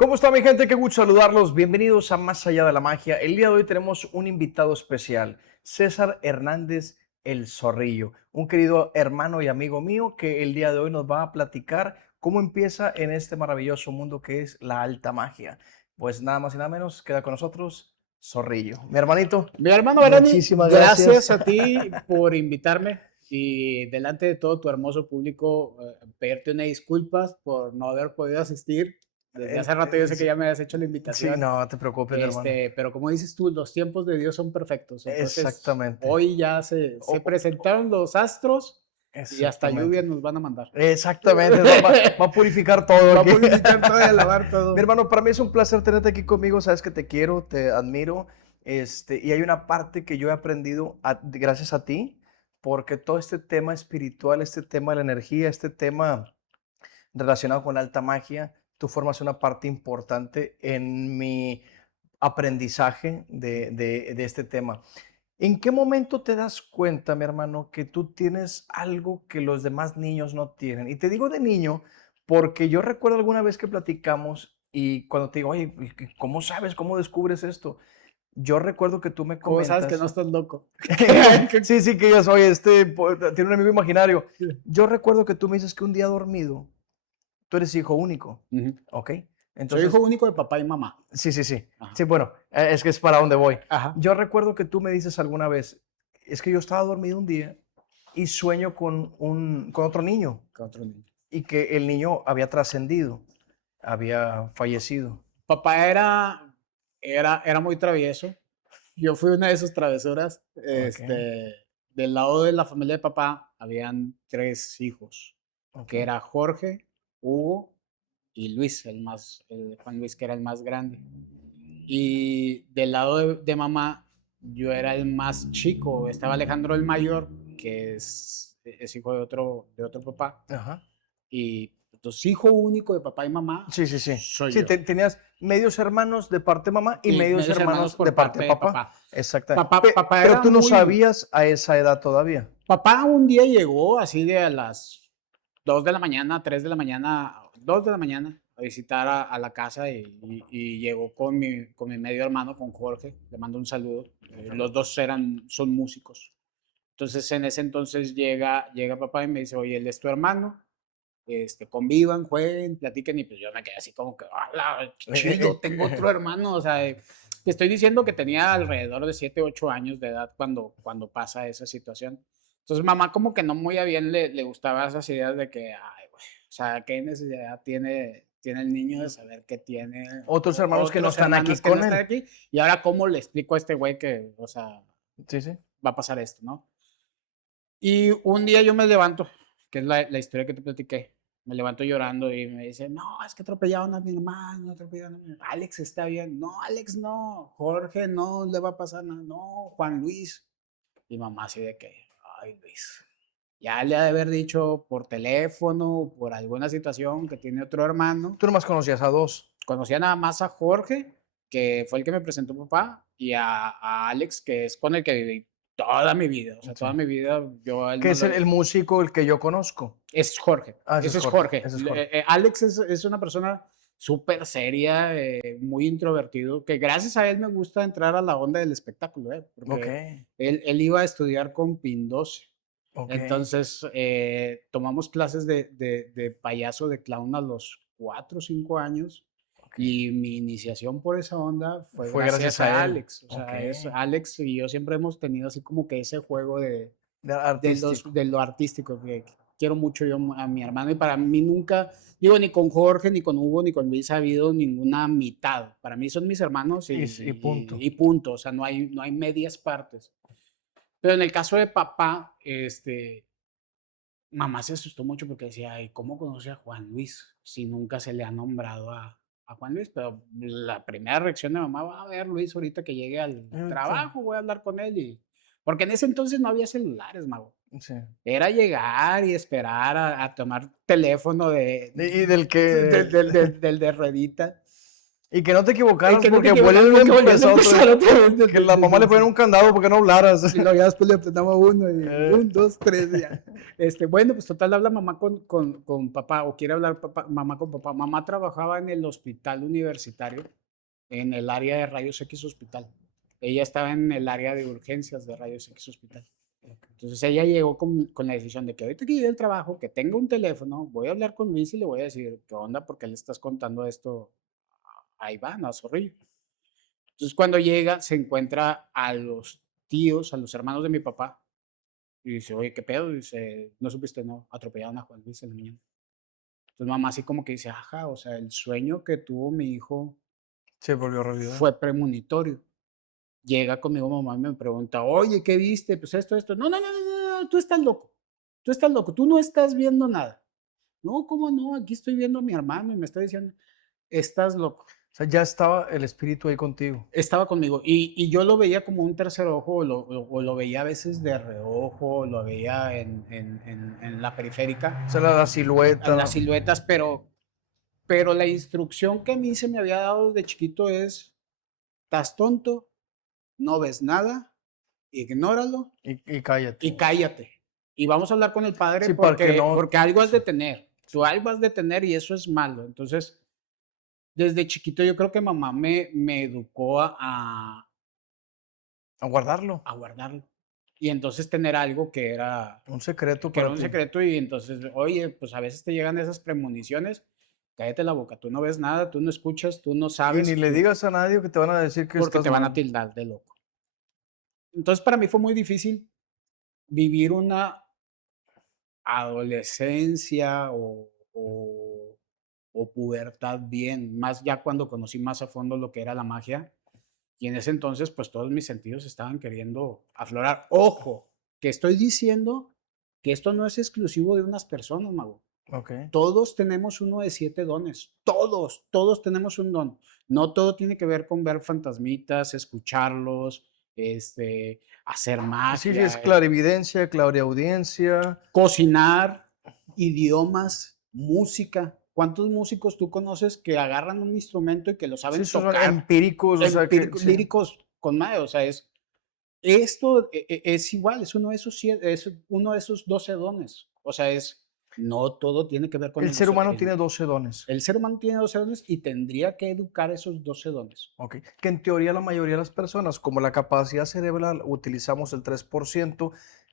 ¿Cómo está mi gente? Qué gusto saludarlos. Bienvenidos a Más Allá de la Magia. El día de hoy tenemos un invitado especial, César Hernández el Zorrillo, un querido hermano y amigo mío que el día de hoy nos va a platicar cómo empieza en este maravilloso mundo que es la alta magia. Pues nada más y nada menos, queda con nosotros Zorrillo. Mi hermanito, Mi hermano Barani, muchísimas gracias. gracias a ti por invitarme y delante de todo tu hermoso público, pedirte una disculpas por no haber podido asistir. Desde hace rato yo sé que Sí, ya me habías hecho la sí, invitación, no te preocupes, mi hermano. pero como dices tú, los tiempos de Dios son perfectos. Entonces, Exactamente. hoy ya se O- presentaron los astros y hasta lluvia exactamente. nos van a mandar. Exactamente, va a purificar todo Va a aquí. purificar todo y a lavar Mi todo. hermano, para mí es un placer tenerte aquí conmigo, sabes que te quiero, te admiro, y hay una parte que yo he aprendido gracias a ti, porque todo este tema espiritual, este tema de la energía, este tema relacionado con la alta magia, tú formas una parte importante en mi aprendizaje de este tema. ¿En qué momento te das cuenta, mi hermano, que tú tienes algo que los demás niños no tienen? Y te digo de niño porque yo recuerdo alguna vez que platicamos y cuando te digo, oye, ¿cómo sabes, cómo descubres esto? Yo recuerdo que tú me ¿Cómo sabes que no comentas, estás loco? sí, sí, que yo soy, tiene un amigo imaginario. Yo recuerdo que tú me dices que un día dormido, tú eres hijo único, Ujú. ¿ok? Soy hijo Entonces, único de papá y mamá. sí, sí, sí. Ajá. Sí, bueno, es que es para donde voy. Ajá. Yo recuerdo que tú me dices alguna vez, es que yo estaba dormido un día y sueño con otro niño ¿Qué otro niño? y que el niño había trascendido, había fallecido. Papá era muy travieso. Yo fui una de esas travesuras. Ok, Del lado de la familia de papá habían tres hijos, ok, que era Jorge, Hugo y Luis, Juan Luis, que era el más grande. Y del lado de mamá, yo era el más chico. Estaba Alejandro el mayor, que es hijo de otro papá. ajá. Y entonces, hijo único de papá y mamá, Sí, sí, sí. soy Sí, yo. tenías medios hermanos de parte de mamá y Y medios medios hermanos hermanos de por parte parte de de papá. papá. Exacto. Papá Pero era tú no muy... sabías a esa edad todavía. Papá un día llegó así de a las 2 de la mañana, 3 de la mañana, 2 de la mañana a visitar a la casa y llegó con mi medio hermano, con Jorge. Le mando un saludo. Los dos son músicos. Entonces en ese entonces llega papá y me dice, oye, él es tu hermano, convivan, jueguen, platiquen, y pues yo me quedé así como que, ¡hala, qué chido! Tengo otro hermano, o sea, te estoy diciendo que tenía alrededor de 7, 8 años de edad cuando pasa esa situación. Entonces mamá como que no muy a bien le gustaba esas ideas de que, ay, güey, o sea, ¿qué necesidad tiene el niño de saber que tiene Otros hermanos que no otros están aquí hermanos que no con están él. aquí? Y ahora, ¿cómo le explico a este güey que, o sea, Sí, sí. va a pasar esto, ¿no? Y un día yo me levanto, que es la historia que te platiqué. Me levanto llorando y me dice, no, es que atropellaron a mi hermano, atropellaron a mi hermano. Alex está bien. No, Alex no. Jorge no le va a pasar nada. No, Juan Luis. Y mamá así de que, ay, Luis. Ya le ha de haber dicho por teléfono, por alguna situación que tiene otro hermano. Tú nomás conocías a dos. Conocía nada más a Jorge, que fue el que me presentó papá, y a Alex, que es con el que viví toda mi vida. O sea, Sí. toda mi vida yo a él Que no es lo... el músico el que yo conozco. Es Jorge, Ah, ese es ese es Jorge, Jorge. ese es Jorge. Alex es una persona súper seria, muy introvertido, que gracias a él me gusta entrar a la onda del espectáculo, Ok, porque él iba a estudiar con Pin 12. ok. Entonces, tomamos clases de payaso, de clown a los 4 o 5 años, Ok. y mi iniciación por esa onda fue Fue gracias gracias a a él. Alex. O Ok. sea, Alex y yo siempre hemos tenido así como que ese juego Artístico. de lo artístico, que quiero mucho yo a mi hermano, y para mí nunca, digo, ni con Jorge, ni con Hugo, ni con Luis ha habido ninguna mitad. Para mí son mis hermanos Y punto. y punto. O sea, no hay medias partes. Pero en el caso de papá, mamá se asustó mucho porque decía, ay, ¿cómo conoce a Juan Luis si nunca se le ha nombrado a Juan Luis? Pero la primera reacción de mamá, va a ver Luis ahorita que llegue al trabajo, voy a hablar con él. Porque en ese entonces no había celulares, mago. Sí. Era llegar y esperar a tomar teléfono Y del que... del de ruedita. Y que no te Y equivocaras que no te porque equivocaras vuelve porque a volvías a empezar otra empezar vez. otra vez desde Que la el mamá le inicio. ponía un candado porque no hablaras. Y luego ya después le apretaba uno y Eh. 1, 2, 3 ya. Bueno, pues total habla mamá con papá o quiere hablar mamá con papá. Mamá trabajaba en el hospital universitario, en el área de rayos X hospital. Ella estaba en el área de urgencias de rayos X hospital. Entonces ella llegó con la decisión de que ahorita que llegue el trabajo, que tenga un teléfono, voy a hablar con Luis y le voy a decir, ¿qué onda? ¿Por qué le estás contando esto a Iván, a Zorrillo? Entonces cuando llega, se encuentra a los tíos, a los hermanos de mi papá, y dice, oye, ¿qué pedo? Dice, no supiste, no, atropellaron a Juan Luis en la mañana. Entonces mamá así como que dice, ajá, o sea, el sueño que tuvo mi hijo Se volvió realidad. fue premonitorio. Llega conmigo mamá y me pregunta, oye, ¿qué viste? Pues esto. No, no, no, no, no, no, tú estás loco. Tú estás loco, tú no estás viendo nada. No, ¿cómo no? Aquí estoy viendo a mi hermano y me está diciendo, estás loco. O sea, ya estaba el espíritu ahí contigo. Estaba conmigo y yo lo veía como un tercer ojo o lo veía a veces de reojo, lo veía en la periférica, O sea, la en las silueta. siluetas, pero la instrucción que a mí se me había dado desde chiquito es, estás tonto, no ves nada, ignóralo Y y cállate. cállate. Y vamos a hablar con el padre Sí, para que porque no. algo has de Sí. tener. Tú algo has de tener y eso es malo. Entonces, desde chiquito yo creo que mamá me educó A guardarlo. a guardarlo. Y entonces tener algo Un secreto que era para un ti. secreto y entonces, oye, pues a veces te llegan esas premoniciones, cállate la boca, tú no ves nada, tú no escuchas, tú no Y ni sabes, le digas a nadie que te van a decir que porque estás te van a mal. tildar de loco. Entonces para mí fue muy difícil vivir una adolescencia o pubertad bien, más ya cuando conocí más a fondo lo que era la magia. Y en ese entonces, pues todos mis sentidos estaban queriendo aflorar. Ojo, que estoy diciendo que esto no es exclusivo de unas personas, Mago. Ok. Todos tenemos uno de 7 dones. Todos tenemos un don. No todo tiene que ver con ver fantasmitas, escucharlos, hacer Sí, sí, es magia, clarividencia, clariaudiencia. cocinar, idiomas, música. ¿Cuántos músicos tú conoces que agarran un instrumento y que lo Sí, saben esos son tocar? empíricos, o sea que Empíricos, sí. líricos con madre, o sea, esto es igual, es uno de esos, es uno de esos 12 dones. O sea, no todo tiene que ver con El ser humano tiene 12 dones. el ser humano tiene 12 dones y tendría que educar esos 12 dones. Ok. Que en teoría la mayoría de las personas, como la capacidad cerebral utilizamos el 3%,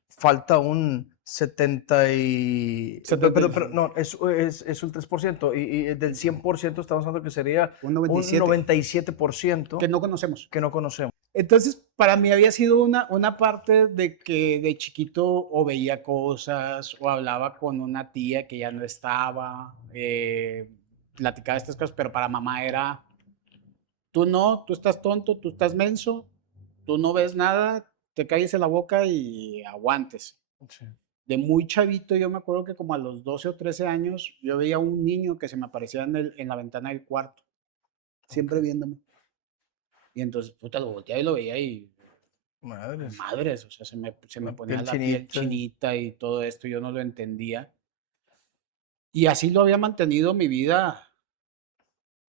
falta un 70 y... Pero 75, no, es el 3%. Y del 100% estamos hablando que sería un un 97 que 97% no conocemos. que no conocemos. Entonces, para mí había sido una parte de que de chiquito o veía cosas o hablaba con una tía que ya no estaba, platicaba estas cosas, pero para mamá era, tú no, tú estás tonto, tú estás menso, tú no ves nada, te calles en la boca y aguantes. Sí. De muy chavito, yo me acuerdo que como a los 12 o 13 años, yo veía un niño que se me aparecía en la ventana del cuarto, siempre Ok. viéndome. Y entonces, puta, lo volteaba y lo veía y Madres. madres, o sea, se me La ponía piel la piel chinita. chinita y todo esto, yo no lo entendía. Y así lo había mantenido mi vida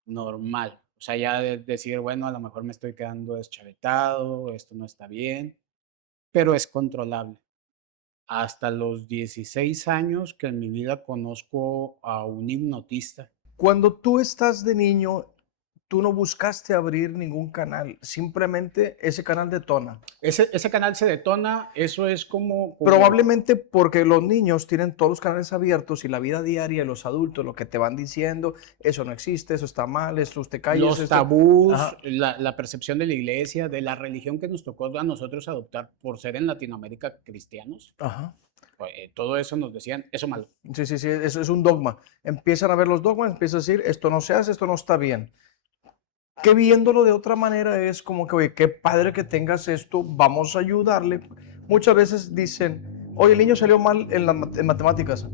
normal. O sea, ya de decir, bueno, a lo mejor me estoy quedando deschavetado, esto no está bien, pero es controlable. Hasta los 16 años que en mi vida conozco a un hipnotista. Cuando tú estás de niño, tú no buscaste abrir ningún canal, simplemente ese canal detona. Ese canal se detona, eso es como Probablemente porque los niños tienen todos los canales abiertos y la vida diaria, los adultos, lo que te van diciendo, eso no existe, eso está mal, esto usted calles, los esto. tabús, Ajá, la percepción de la iglesia, de la religión que nos tocó a nosotros adoptar por ser en Latinoamérica cristianos. ajá. Todo eso nos decían, eso malo. Sí, sí, sí, eso es un dogma. Empiezan a ver los dogmas, empiezan a decir, esto no se hace, esto no está bien. Que viéndolo de otra manera es como que, oye, qué padre que tengas esto, vamos a ayudarle. Muchas veces dicen, oye, el niño salió mal en matemáticas,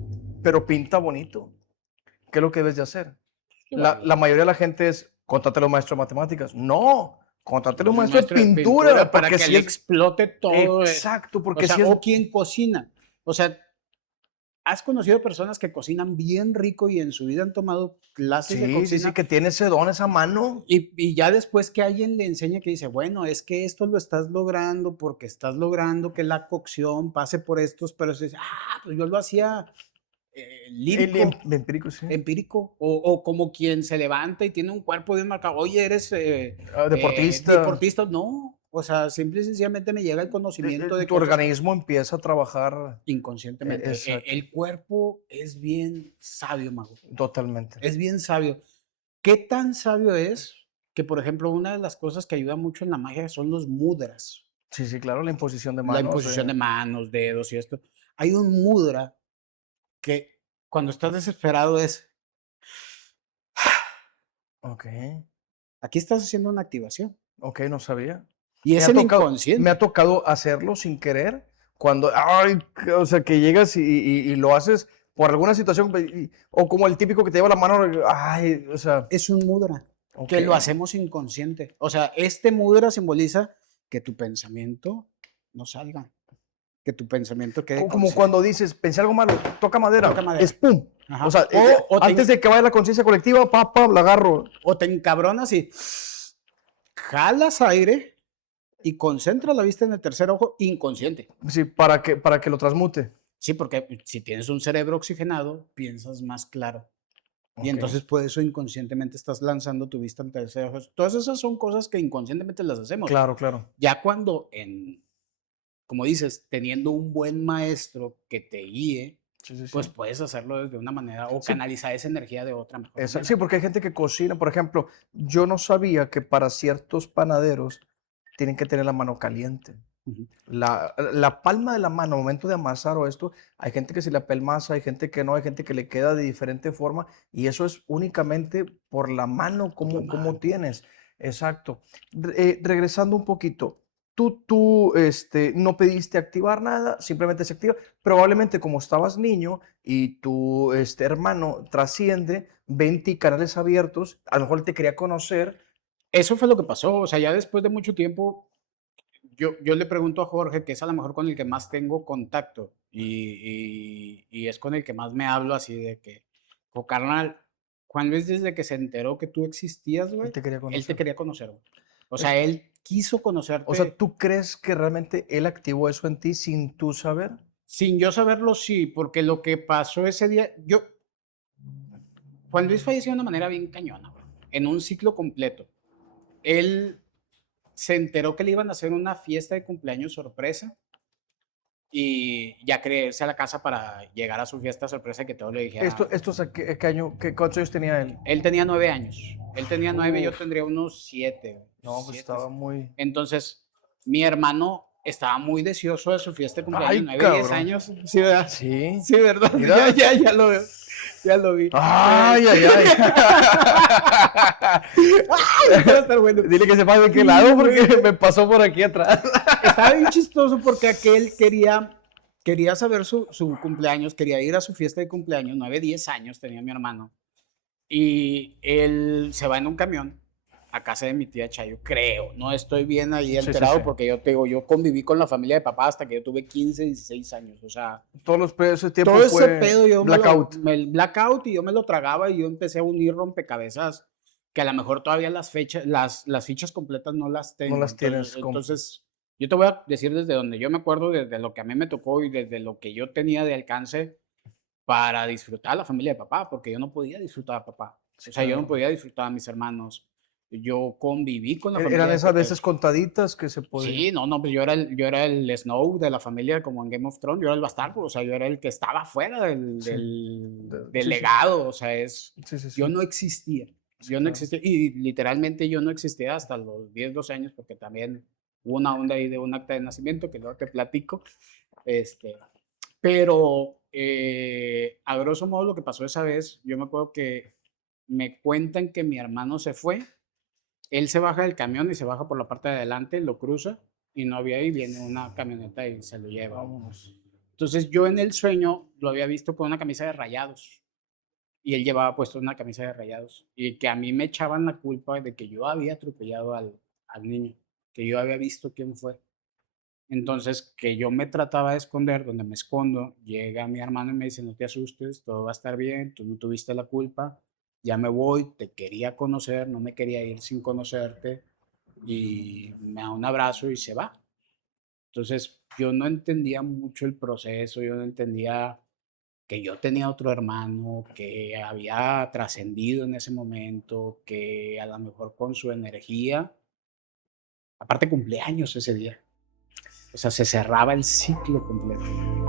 pero pinta bonito. ¿Qué es lo que debes de hacer? Ayudarlo. La mayoría de la gente es, contrátelo a un maestro de matemáticas. No, contrátelo a un Un maestro de maestro de pintura, pintura para porque que si le es explote todo. exacto, O porque sea, si es o quien cocina. O sea, ¿Has conocido personas que cocinan bien rico y en su vida han tomado clases de Sí, sí, sí, cocina? que tiene ese don, esa mano. Y ya después que alguien le enseña que dice, bueno, es que esto lo estás logrando porque estás logrando que la cocción pase por estos, pero se dice, pues yo lo hacía lírico, Empírico, sí. empírico, o como quien se levanta y tiene un cuerpo bien marcado, oye, eres Deportista. deportista, no, o sea, simple y sencillamente me llega el conocimiento de Tu cosas organismo empieza a trabajar. inconscientemente. Exacto, El cuerpo es bien sabio, Mago, totalmente. es bien sabio. ¿Qué tan sabio es que, por ejemplo, una de las cosas que ayuda mucho en la magia son los mudras, Sí, sí, claro, la imposición de la manos. imposición de manos, dedos y esto? Hay un mudra que cuando estás desesperado es, Ok, aquí estás haciendo una activación ok, no sabía. y es el Me ha inconsciente. tocado hacerlo sin querer, cuando, ay, o sea, que llegas y lo haces por alguna situación, o como el típico que te lleva la mano, ay, o sea, Es un mudra ok. que lo hacemos inconsciente. O sea, este mudra simboliza que tu pensamiento no salga, que tu pensamiento quede Como consciente. cuando dices, pensé algo malo, toca Toca madera, es madera. pum. O Ajá. sea, antes de que vaya la conciencia colectiva, pa, la agarro. O te encabronas y jalas aire y concentras la vista en el tercer ojo inconsciente. Sí, para que lo transmute. Sí, porque si tienes un cerebro oxigenado, piensas más claro. Y Ok, entonces por eso inconscientemente estás lanzando tu vista al tercer ojo. Todas esas son cosas que inconscientemente las hacemos. claro, claro. Ya cuando como dices, teniendo un buen maestro que te guíe, Sí, sí, pues sí. puedes hacerlo desde una manera o Sí, canalizar esa energía de otra mejor sí, manera. porque hay gente que cocina, por ejemplo, yo no sabía que para ciertos panaderos tienen que tener la mano caliente. Ujú. La palma de la mano, al momento de amasar o esto, hay gente que se le apelmaza, hay gente que no, hay gente que le queda de diferente forma, y eso es únicamente por la mano, Por la como mano. tienes. Exacto. Regresando un poquito, no pediste activar nada, simplemente se activa. Probablemente como estabas niño y tu hermano trasciende, ven ti canales abiertos, a lo mejor él te quería conocer. Eso fue lo que pasó. O sea, ya después de mucho tiempo, yo le pregunto a Jorge, que es a lo mejor con el que más tengo contacto y es con el que más me hablo así de que, carnal, Juan Luis desde que se enteró que tú existías, Él güey, te quería él te conocer. quería conocer, güey. O Es- sea, él quiso O sea, conocerte ¿tú crees que realmente él activó eso en ti sin tú saber? sin yo saberlo, sí, porque lo que pasó ese día, Juan Luis falleció de una manera bien cañona, güey, en un ciclo completo. Él se enteró que le iban a hacer una fiesta de cumpleaños sorpresa y ya quería irse a la casa para llegar a su fiesta sorpresa y que todo le dijera. Esto es qué año, cuántos años tenía él? Él tenía 9 años. Él tenía 9, yo Uf, tendría unos 7. no, pues estaba muy. Entonces, mi hermano estaba muy deseoso de su fiesta de cumpleaños, Ay, 9, 10 cabrón. años. Sí, ¿verdad? Sí. Sí, ¿verdad? Mira. Ya lo veo. Ya lo vi. Ay, ay, ay. Ay, va a estar bueno. Dile que se pase de qué Sí, lado porque güey. me pasó por aquí atrás. Estaba bien chistoso porque aquel quería saber su cumpleaños, quería ir a su fiesta de cumpleaños, 9, 10 años tenía mi hermano. Y él se va en un camión a casa de mi tía Chayo, creo. No estoy bien ahí Sí, sí, sí. enterado porque yo te digo, yo conviví con la familia de papá hasta que yo tuve 15, 16 años. O sea, Ese tiempo todo ese fue pedo blackout. el blackout y yo me lo tragaba y yo empecé a unir rompecabezas que a lo mejor todavía las fechas, las fichas completas no las No tengo. las tienes. Entonces, yo te voy a decir desde donde yo me acuerdo, desde lo que a mí me tocó y desde lo que yo tenía de alcance para disfrutar a la familia de papá, porque yo no podía disfrutar a papá. Sí, O sea, yo no claro. podía disfrutar a mis hermanos. Yo conviví con la Eran familia esas veces contaditas que se podía. Sí, no, no, pues yo era el Snow de la familia como en Game of Thrones, yo era el bastardo, o sea, yo era el que estaba fuera Sí. del Sí, sí. legado, o sea, Sí, sí, sí. yo no existía, Sí, yo no claro. existía, y literalmente yo no existía hasta los 10 12 años, porque también hubo una onda ahí de un acta de nacimiento que luego te platico, este, pero a grosso modo lo que pasó esa vez, yo me acuerdo que me cuentan que mi hermano se fue, él se baja del camión y se baja por la parte de adelante, lo cruza y no había ahí, viene una camioneta y se lo lleva. Vámonos. Entonces yo en el sueño lo había visto con una camisa de rayados y él llevaba puesto una camisa de rayados y que a mí me echaban la culpa de que yo había atropellado al niño, que yo había visto quién fue. Entonces, que yo me trataba de esconder, donde me escondo, llega mi hermano y me dice: "No te asustes, todo va a estar bien, tú no tuviste la culpa, ya me voy, te quería conocer, no me quería ir sin conocerte", y me da un abrazo y se va. Entonces, yo no entendía mucho el proceso, yo no entendía que yo tenía otro hermano, que había trascendido en ese momento, que a lo mejor con su energía, aparte cumpleaños ese día, o sea, se cerraba el ciclo completo.